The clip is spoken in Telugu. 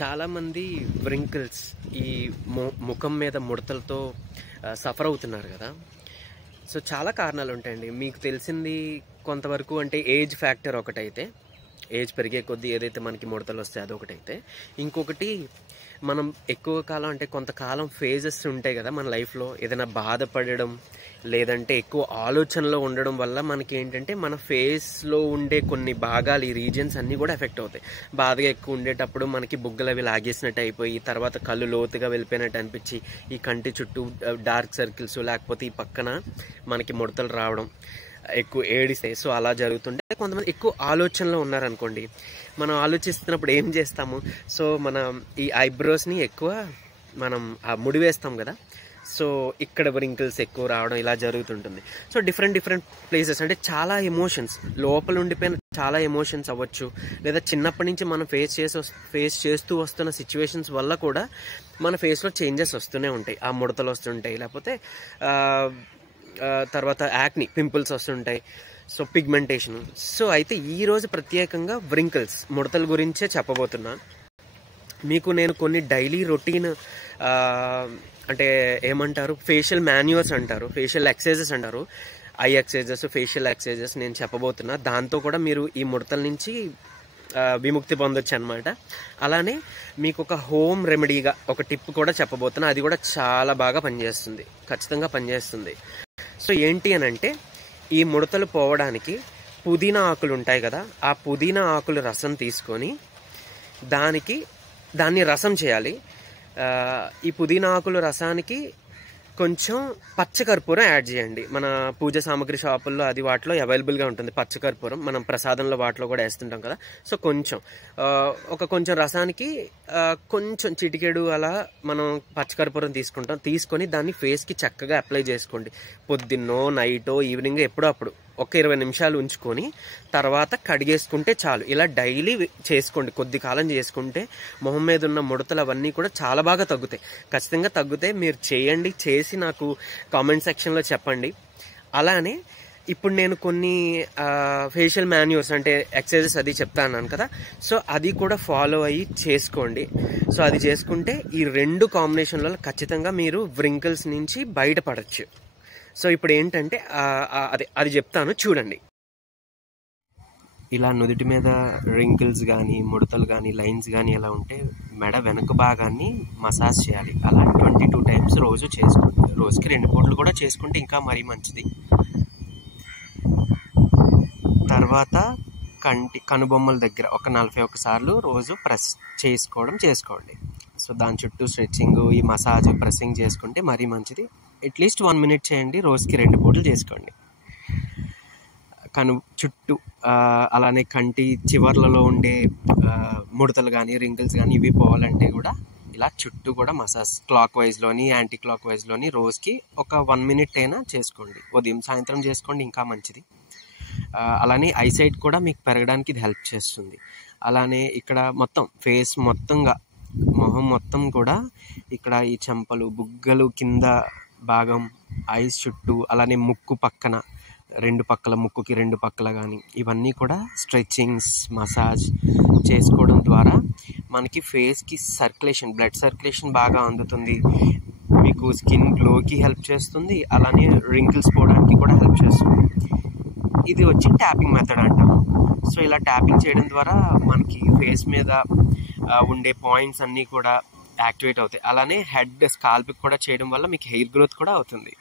చాలామంది వ్రింకిల్స్ ఈ ముఖం మీద ముడతలతో సఫర్ అవుతున్నారు కదా. సో చాలా కారణాలు ఉంటాయండి. మీకు తెలిసింది కొంతవరకు అంటే ఏజ్ ఫ్యాక్టర్ ఒకటైతే, ఏజ్ పెరిగే కొద్దీ ఏదైతే మనకి ముడతలు వస్తాయి అదొకటైతే, ఇంకొకటి మనం ఎక్కువ కాలం అంటే కొంతకాలం ఫేజెస్ ఉంటాయి కదా మన లైఫ్లో. ఏదైనా బాధపడడం లేదంటే ఎక్కువ ఆలోచనలో ఉండడం వల్ల మనకి ఏంటంటే మన ఫేస్లో ఉండే కొన్ని భాగాలు, ఈ రీజియన్స్ అన్నీ కూడా ఎఫెక్ట్ అవుతాయి. బాధగా ఎక్కువ ఉండేటప్పుడు మనకి బుగ్గలు అవి లాగేసినట్టు అయిపోయి, తర్వాత కళ్ళు లోతుగా వెళ్ళిపోయినట్టు అనిపించి, ఈ కంటి చుట్టూ డార్క్ సర్కిల్స్, లేకపోతే ఈ పక్కన మనకి ముడతలు రావడం, ఎక్కువ ఏడిస్తాయి. సో అలా జరుగుతుంటే కొంతమంది ఎక్కువ ఆలోచనలో ఉన్నారనుకోండి, మనం ఆలోచిస్తున్నప్పుడు ఏం చేస్తాము, సో మన ఈ ఐబ్రోస్ని ఎక్కువ మనం ముడి వేస్తాం కదా. సో ఇక్కడ వ్రింకిల్స్ ఎక్కువ రావడం ఇలా జరుగుతుంటుంది. సో డిఫరెంట్ ప్లేసెస్ అంటే చాలా ఎమోషన్స్ లోపల ఉండిపోయిన చాలా ఎమోషన్స్ అవ్వచ్చు, లేదా చిన్నప్పటి నుంచి మనం ఫేస్ చేస్తూ వస్తున్న సిచ్యువేషన్స్ వల్ల కూడా మన ఫేస్లో చేంజెస్ వస్తూనే ఉంటాయి. ఆ ముడతలు వస్తుంటాయి, లేకపోతే తర్వాత యాక్ని, పింపుల్స్ వస్తుంటాయి, సో పిగ్మెంటేషన్. సో అయితే ఈరోజు ప్రత్యేకంగా వ్రింకిల్స్, ముడతల గురించే చెప్పబోతున్నా. మీకు నేను కొన్ని డైలీ రొటీన్ అంటే ఏమంటారు, ఫేషియల్ మాన్యూవర్స్ అంటారు, ఫేషియల్ ఎక్సర్సైజెస్ అంటారు, ఐ ఎక్సర్సైజెస్, ఫేషియల్ ఎక్సర్సైజెస్ నేను చెప్పబోతున్నా. దాంతో కూడా మీరు ఈ ముడతల నుంచి విముక్తి పొందొచ్చు అనమాట. అలానే మీకు ఒక హోమ్ రెమెడీగా ఒక టిప్ కూడా చెప్పబోతున్నా. అది కూడా చాలా బాగా పనిచేస్తుంది, ఖచ్చితంగా పనిచేస్తుంది. సో ఏంటి అని అంటే, ఈ ముడతలు పోవడానికి పుదీనా ఆకులు ఉంటాయి కదా, ఆ పుదీనా ఆకులు రసం తీసుకొని దాన్ని రసం చేయాలి. ఈ పుదీనా ఆకుల రసానికి కొంచెం పచ్చకర్పూరం యాడ్ చేయండి. మన పూజ సామాగ్రి షాపుల్లో అది వాటిలో అవైలబుల్గా ఉంటుంది పచ్చకర్పూరం. మనం ప్రసాదంలో వాటిలో కూడా వేస్తుంటాం కదా. సో కొంచెం రసానికి కొంచెం చిటికెడు అలా మనం పచ్చకర్పూరం తీసుకొని దాన్ని ఫేస్కి చక్కగా అప్లై చేసుకోండి. పొద్దున్నో నైటో ఈవినింగ్ ఎప్పుడో అప్పుడు ఒక 20 నిమిషాలు ఉంచుకొని తర్వాత కడిగేసుకుంటే చాలు. ఇలా డైలీ చేసుకోండి, కొద్ది కాలం చేసుకుంటే మొహం మీద ఉన్న ముడతలు అవన్నీ కూడా చాలా బాగా తగ్గుతాయి, ఖచ్చితంగా తగ్గుతాయి. మీరు చేయండి, చేసి నాకు కామెంట్ సెక్షన్లో చెప్పండి. అలానే ఇప్పుడు నేను కొన్ని ఫేషియల్ మాన్యూవర్స్ అంటే ఎక్సర్సైజెస్ అది చెప్తాను కదా, సో అది కూడా ఫాలో అయ్యి చేసుకోండి. సో అది చేసుకుంటే ఈ రెండు కాంబినేషన్లలో ఖచ్చితంగా మీరు వ్రింకిల్స్ నుంచి బయటపడచ్చు. సో ఇప్పుడు ఏంటంటే అది చెప్తాను, చూడండి. ఇలా నుదుటి మీద రింకిల్స్ కానీ, ముడతలు కానీ, లైన్స్ కానీ ఎలా ఉంటే మెడ వెనక భాగాన్ని మసాజ్ చేయాలి. అలా 22 టైమ్స్ రోజు చేసుకోండి. రోజుకి 2 పూటలు కూడా చేసుకుంటే ఇంకా మరీ మంచిది. తర్వాత కనుబొమ్మల దగ్గర ఒక 41 సార్లు రోజు ప్రెస్ చేసుకోండి. సో దాని చుట్టూ స్ట్రెచ్చింగ్, ఈ మసాజ్, ప్రెస్సింగ్ చేసుకుంటే మరీ మంచిది. అట్లీస్ట్ 1 మినిట్ చేయండి, రోజుకి 2 పూటలు చేసుకోండి. చుట్టూ అలానే కంటి చివర్లలో ఉండే ముడతలు కానీ, రింకిల్స్ కానీ ఇవి పోవాలంటే కూడా ఇలా చుట్టూ కూడా మసాజ్ క్లాక్ వైజ్లోని, యాంటీ క్లాక్ వైజ్లోని రోజుకి ఒక 1 మినిట్ అయినా చేసుకోండి. ఉదయం సాయంత్రం చేసుకోండి, ఇంకా మంచిది. అలానే ఐసైట్ కూడా మీకు పెరగడానికి ఇది హెల్ప్ చేస్తుంది. అలానే ఇక్కడ మొత్తం ఫేస్ మొత్తంగా, మొహం మొత్తం కూడా ఇక్కడ ఈ చెంపలు, బుగ్గలు కింద భాగం, ఐస్ చుట్టూ, అలానే ముక్కు పక్కన ముక్కుకి 2 పక్కల కానీ ఇవన్నీ కూడా స్ట్రెచ్చింగ్స్, మసాజ్ చేసుకోవడం ద్వారా మనకి ఫేస్కి బ్లడ్ సర్క్యులేషన్ బాగా అందుతుంది. మీకు స్కిన్ గ్లోకి హెల్ప్ చేస్తుంది, అలానే రింకిల్స్ పోవడానికి కూడా హెల్ప్ చేస్తుంది. ఇది వచ్చి ట్యాపింగ్ మెథడ్ అంటాము. సో ఇలా ట్యాపింగ్ చేయడం ద్వారా మనకి ఫేస్ మీద ఉండే పాయింట్స్ అన్నీ కూడా యాక్టివేట్ అవుతాయి. అలానే హెడ్ స్కాల్ప్ కూడా చేయడం వల్ల మీకు హెయిర్ గ్రోత్ కూడా అవుతుంది.